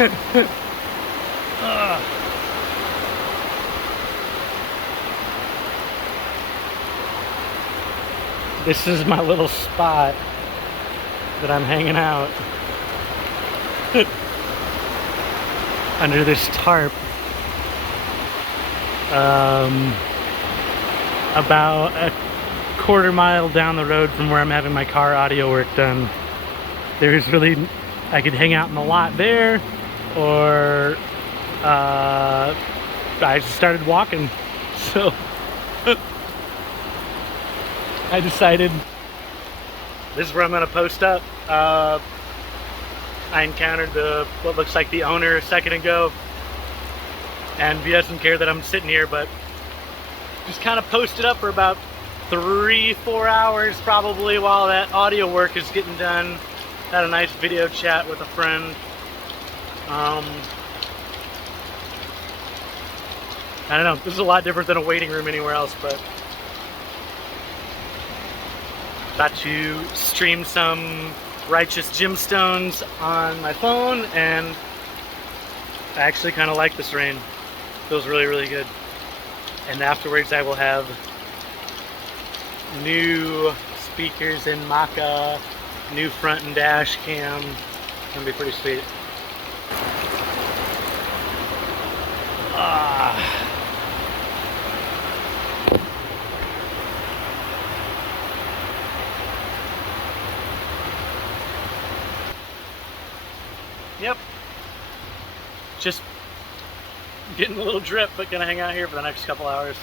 Ugh. This is my little spot that I'm hanging out under this tarp. About a quarter mile down the road from where I'm having my car audio work done. There's really, I could hang out in the lot there, or I just started walking. So I decided this is where I'm gonna post up. I encountered what looks like the owner a second ago, and he doesn't care that I'm sitting here, but just kind of posted up for about 3-4 hours probably while that audio work is getting done. Had a nice video chat with a friend. I don't know, this is a lot different than a waiting room anywhere else, but about to stream some Righteous Gemstones on my phone, and I actually kind of like this rain. Feels really, really good. And afterwards I will have new speakers in Maca, new front and dash cam. It's gonna be pretty sweet. Yep. Just getting a little drip, but gonna hang out here for the next couple hours.